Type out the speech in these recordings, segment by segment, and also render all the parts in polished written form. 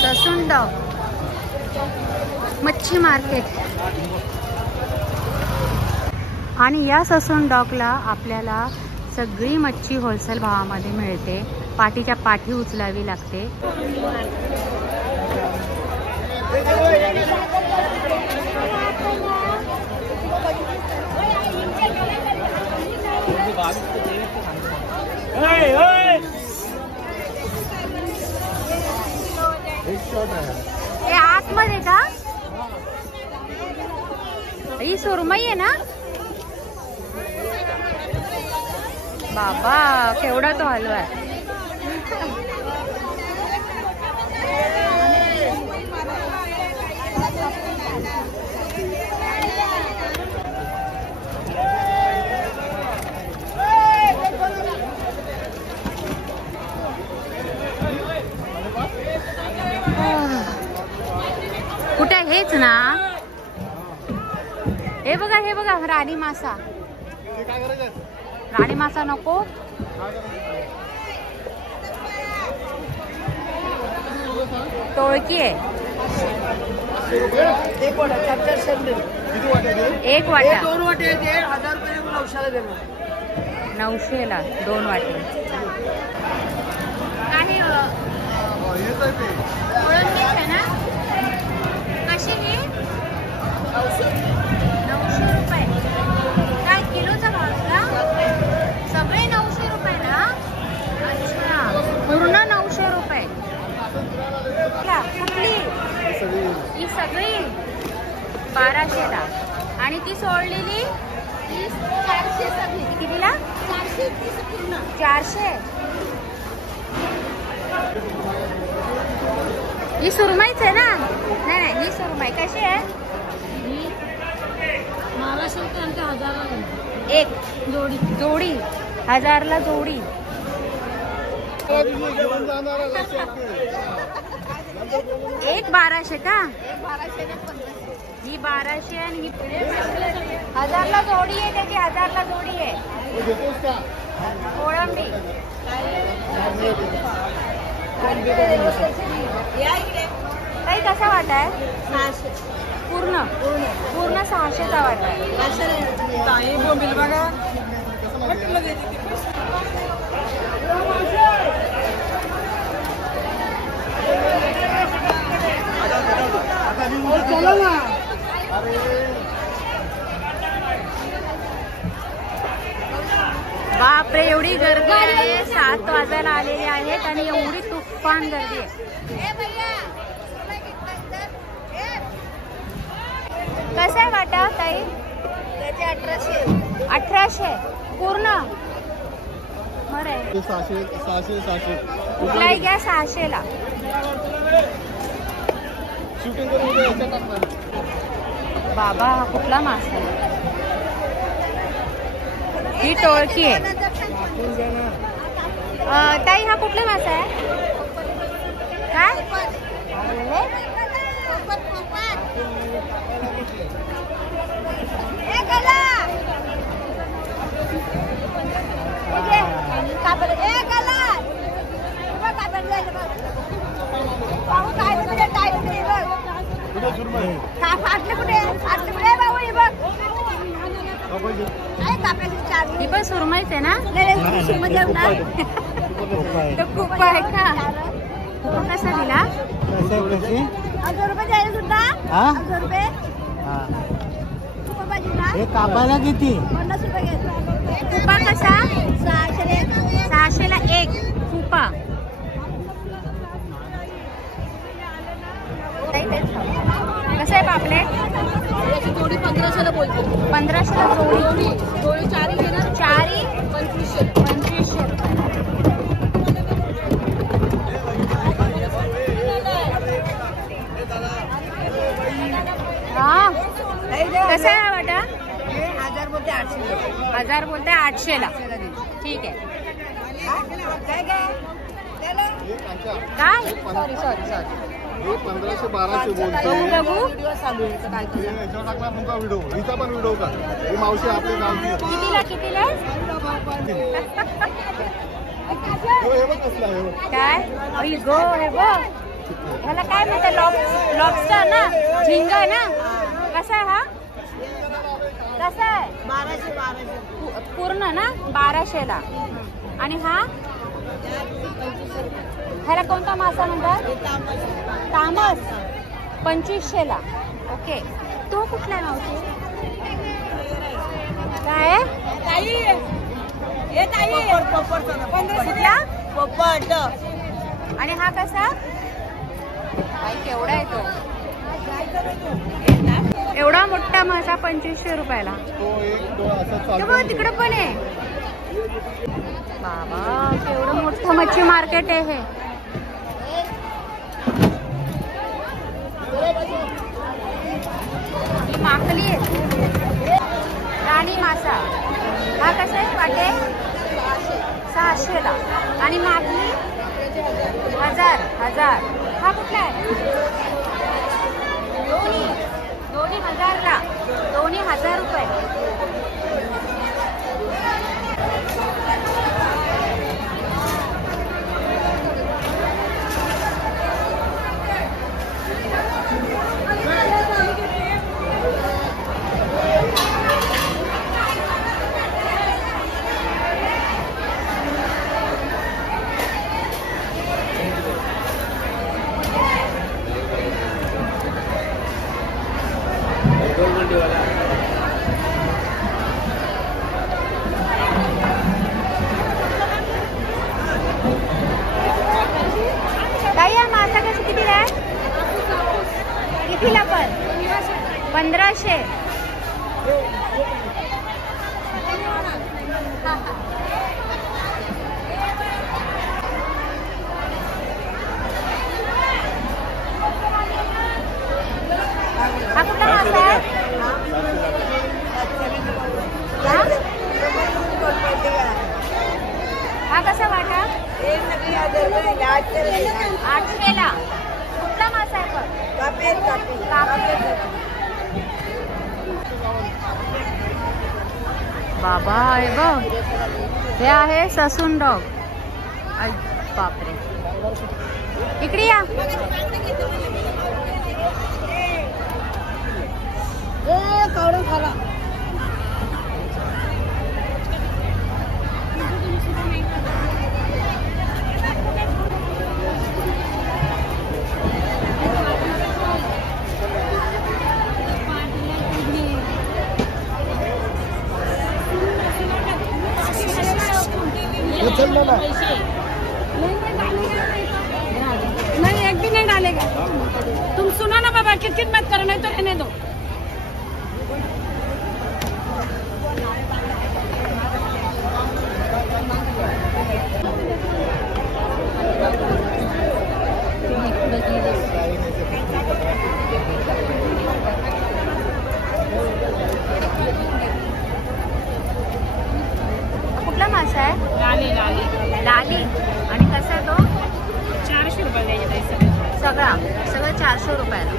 Sassoon dock मच्छी market. आणि या ससून डॉकला आपल्याला सगळी मच्छी होलसेल भावामध्ये मिळते. पाठीच्या पाठी उचलावी लागते. हे आतमध्ये का? ही सुरमई आहे ना बाबा, केवढा तो हलवा आहे. कुठे हेच ना? हे बघा राणी मासा. राणी मासा नको. टोळकी आहे. एक वाटा 900ला 2 वाटे. काही ना कशी ही 900 रुपये. काय किलोचा भाव का? सगळे 900 रुपये ना? अच्छा, पूर्ण 900 रुपये. कुठली ही? सगळी 1200ला. आणि ती सोडलेली 400. सगळी कितीला? 400. ही सुरमईच आहे ना? नाही, ही सुरमई कशी आहे? एक जोडी 1000ला जोडी. एक 1200 का? ही 1200 आणि ही 1000ला जोडी आहे. त्याची 1000ला जोडी आहे. कोळंबी काही कसा वाटा आहे? 600. पूर्ण 600चा वाटा आहे. बापरे, एवढी गर्दी आहे. 7 वाजायला आलेले आहेत आणि एवढी तुफान गर्दी आहे. कसं आहे वाटा ताई? 1800 पूर्ण. बरं 600 कुठलाही घ्या 600ला. बाबा, हा कुठला मासा आहे? ही टोळकी आहे. ताई, हा कुठला मासा आहे? काय? ही पण सुरमईच आहे ना? खूप आहे का? कसा दिला? 1000 रुपये द्यायला सुद्धा. 1000 रुपये. हे कापायला किती? 50 रुपये घेतो. कुपा कसा? 600ला 1 कुपा. कसं आहे पापलेट? जोडी 1500ला बोलतो. 1500ला जोडी. 4 घेणार. 4 2500. हा, कसं आहे वाटा? 1000 बोलते 800. 1000 बोलते 800ला. ठीक आहे. काय? सॉरी हे 1500-1200 बोलते. बघू याच्यावर टाकला तुमचा व्हिडिओ, हिचा पण व्हिडिओ का? ही मावशी आपली गावची. कितीला हे बघ कसला आहे. काय गो हे बघ. ह्याला काय म्हणतात? लॉबस्टर ना, झिंगा ना. कसा आहे हा? कसा आहे? 1200 पूर्ण ना, 1200ला. आणि हा ह्याला कोणता मासा म्हणतात? तामस. 2500ला. ओके. तो कुठला मावशी? काय पोपट. आणि हा कसा? केवढा आहे तो? एवढा मोठा मासा 2500 रुपयाला. तिकडं पण आहे. बाबा केवढं मोठं मच्छी मार्केट आहे हे. ही माकली आहे, राणी मासा. हा कसा आहे? पाटे 600ला. आणि माकली 1000. हा कुठला आहे? दोन्ही 1000ला. दोन्ही 1000 रुपये. कितीला पण? 1500. हा कुठला मासा आहे? हा कसा वाटा? 800ला. कुठला मासा आहे पण? बाबा आहे बघ. हे आहे ससून डॉग. बापरे. इकडे या. काढून खाला. नहीं एक भी नहीं डालेगा. तुम सुनो ना बाबा, किटकिट मत करो, नहीं तो रहने दो. कुठला मासा आहे? लाली. आणि कसा आहे तो? 400 रुपये. सगळं 400 रुपयाला.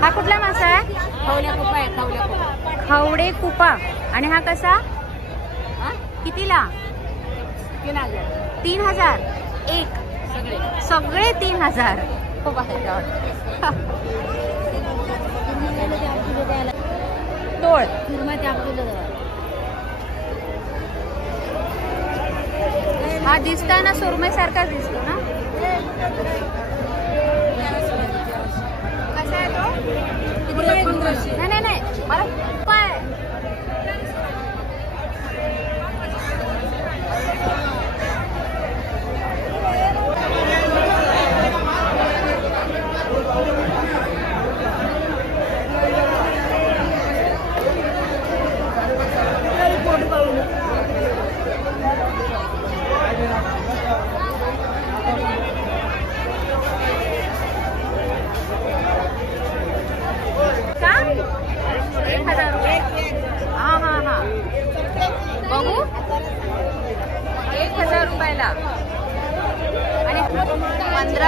हा कुठला मासा आहे? खवडे कुपा. आणि हा कसा? कितीला? 3000. एक. सगळे 3000. हो बाहेर. तोळ. हा दिसता ना, सुरमई सारखा दिसतो ना. कसा आहे तो? नाही मला काय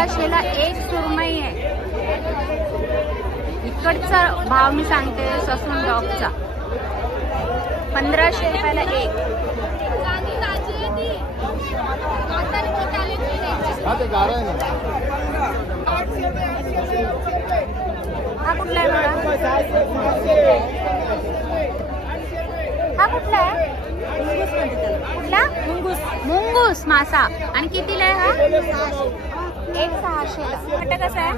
1500ला एक सुरमई आहे. इकडचा भाव मी सांगते ससून डॉगचा 1500 रुपयाला एक. हा कुठला आहे बघा? हा कुठला आहे? कुठला? मुंगूस मासा. आणि कितीला आहे हा? एक 600ला. वाटतं कसं आहे?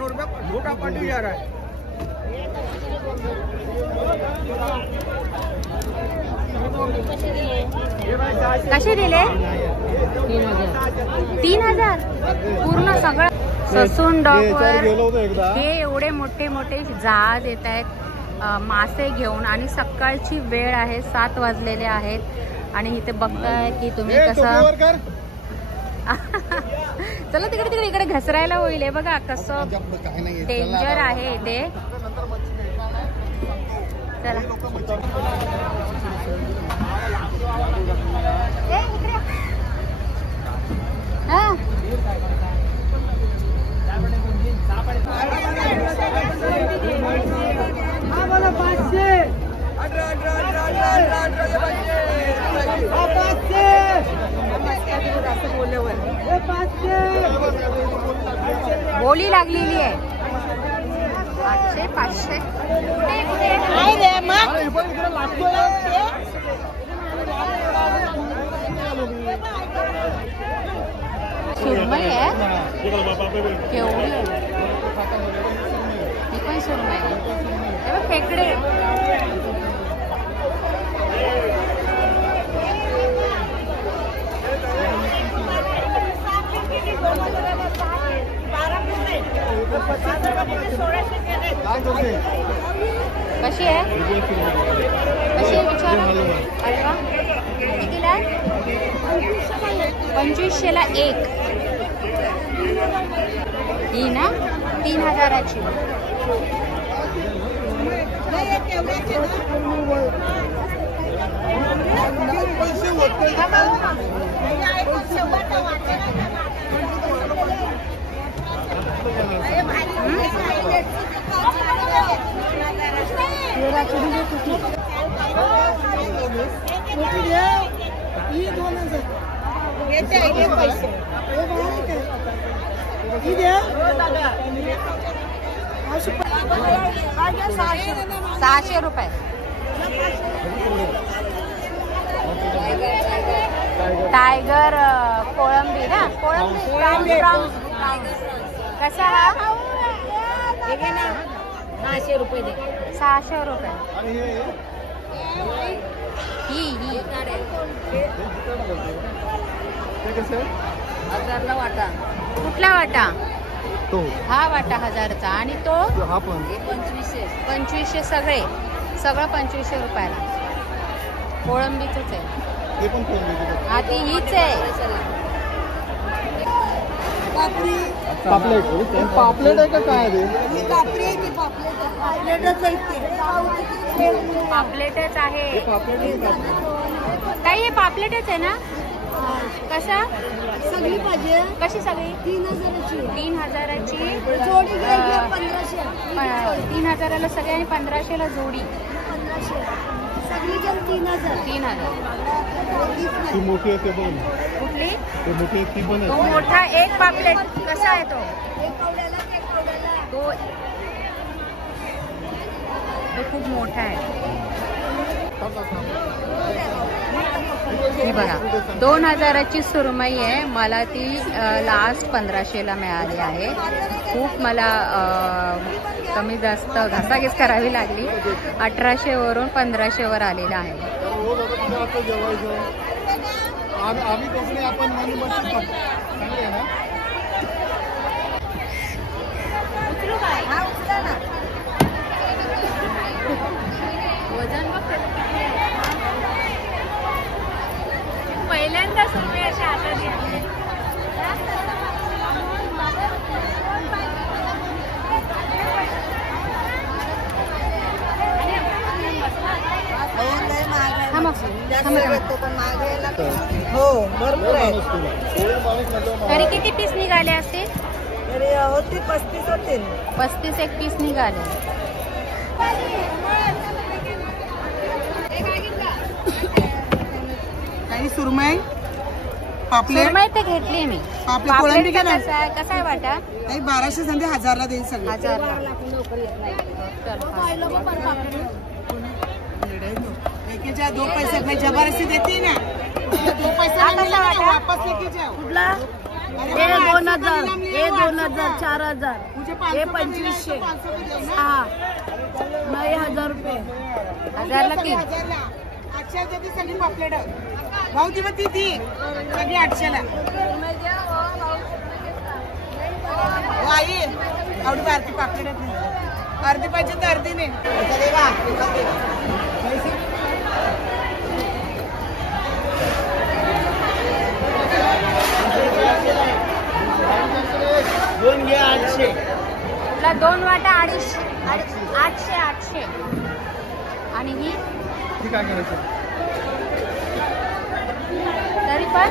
कसे दिले? 3000 पूर्ण सगळं. ससून डॉगवर हे एवढे मोठे मोठे जहाज येत आहेत मासे घेऊन. आणि सकाळची वेळ आहे, 7 वाजलेले आहेत. आणि इथे बघताय की तुम्ही कसं चला तिकडे तिकडे इकडे घसरायला होईल. हे बघा कसं डेंजर आहे इथे. चला हा बोली लागलेली आहे. 800 500 सुरमई आहे केवढी आहे. ही पण सुरमई आहे. खेकडे कशी आहे? कशी आहे विचारा. अल्वा कितीला आहे? 2500ला एक. ही ना 3000ची. ₹600 रुपये. टायगर कोळंबी ना. कोळंबी कसा हा? 600 रुपये दे. 600 रुपये. ही 1000ला वाटा. कुठला वाटा? तो हा वाटा 1000चा. आणि तो हा पण 2500 सगळे सगळं 2500 रुपयाला. कोळंबीच आहे. हा ती हीच आहे. पापलेट आहे का काय? पापलेटच आहे. काही हे पापलेटच आहे ना. कसा? सगळी पाहिजे. कशी सगळी? 3000ची. 3000ला सगळे आणि 1500ला जोडी. सगळी जण 3000. 3000. ती मोठी आहे ते बघ. कुठली? ते मोठी ती पण तो मोठा एक पापलेट कसा आहे तो? तो खूप मोठा आहे. ही बघा 2000ची सुरमई आहे. मला ती लास्ट 1500ला मिळाली आहे. खूप मला कमी जास्त घासाघीस करावी लागली. 1800 वरून 1500 वर आलेला आहे. आम्ही कोकणी आपण चांगले आहे ना. वजन पहिल्यांदा सुरमई अशा हातात घेतली. हो भरपूर आहे. तरी किती पीस निघाले असतील? होती 35 होते 35 एक पीस निघाले. काही सुरमई पापलेट सुरमई ते घेतली मी. पापलेट कोळंबी का नाही? कसा आहे वाटा? काही 1200 संधी 1000ला देईल सगळं. 1000. लेके 2 पैसे मैं जबरदस्ती देती ना. 2 पैसे वापस लेके जाओ. कुठला? हे 2000, हे 2000, 4000, हे 2500. हा नाही 1000 रुपये. 1000ला 3. 800 ची सगळी पापलेट भाऊ ती ती ती सगळी 800ला. आई आवडी बारकी पापलेट अर्धी पाहिजे तर अर्धी नाही. दोन घ्या 800. तुला 2 वाटा 800. आणि ही ठीक आहे करायचं. तरी पण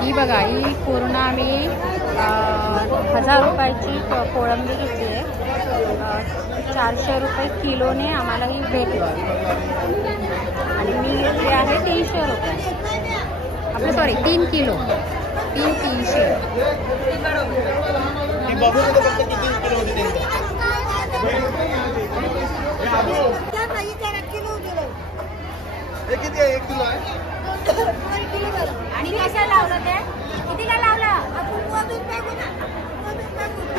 ही बघा, ही पूर्ण आम्ही 1000 रुपयाची कोळंबी घेतली आहे. 400 रुपये किलोने आम्हाला ही भेटली आणि मी घेतली आहे 300 रुपये. आपलं सॉरी 3 किलो 300. बघू फक्त किती किलो होते हे किती आहे? 1 किलो आहे. आणि कसं लावलं ते? किती काय लावलं?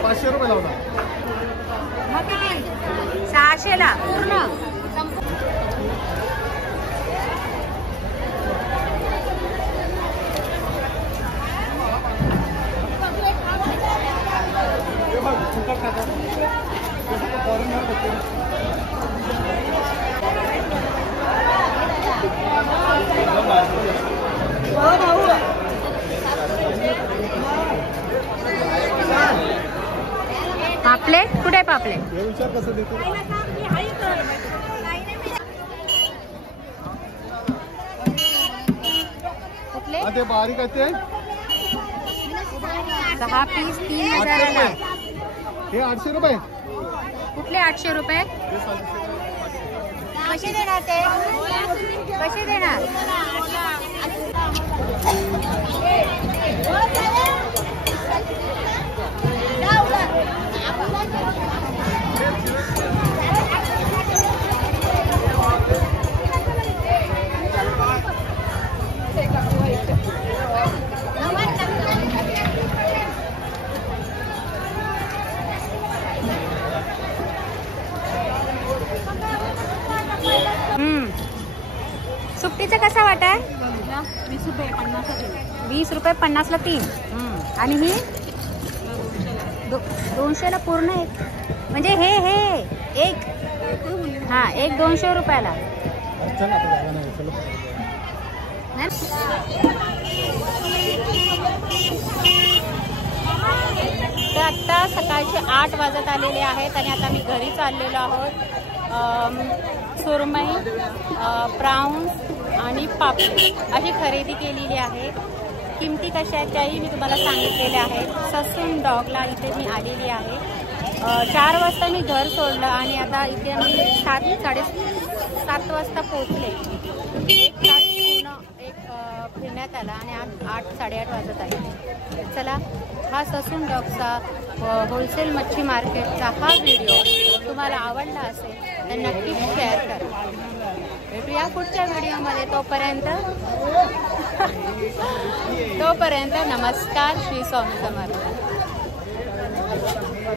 500 रुपये लावला. मग किती? 600ला पूर्ण. पापलेट कुठे? पापलेट हे विचार कसं देतो. कुठले? ते बारीक आहे ते 6 पीस 3000ला. 800 रुपये. हे 800 रुपये. कुठले 800 रुपये? कसे देणार ते? कसे देणार? सुट्टीचा कसा वाटा आहे? 20 रुपये 50ला 3. आणि ही 200ला पूर्ण एक. म्हणजे हे एक. हा, एक 200 रुपयाला. तर आत्ता सकाळचे 8 वाजत आलेले आहेत आणि आता मी घरी चाललेलो आहोत. सुरमई, प्राऊन्स आणि पापलेट अशी खरेदी केलेली आहे. किमती कशा आहेत त्याही मी तुम्हाला सांगितलेल्या आहेत. ससून डॉगला इथे मी आलेली आहे. 4 वाजता मी घर सोडलं आणि आता इथे मी 7-7:30 वाजता पोहोचले. 1 तास पूर्ण फिरण्यात आला आणि 8-8:30 वाजत आहे. चला, हा ससून डॉगचा होलसेल मच्छी मार्केटचा हा व्हिडिओ तुम्हाला आवडला असेल तर नक्कीच शेअर करा. भेटूया पुढच्या व्हिडिओमध्ये. तोपर्यंत नमस्कार. श्री स्वामी समर्थ.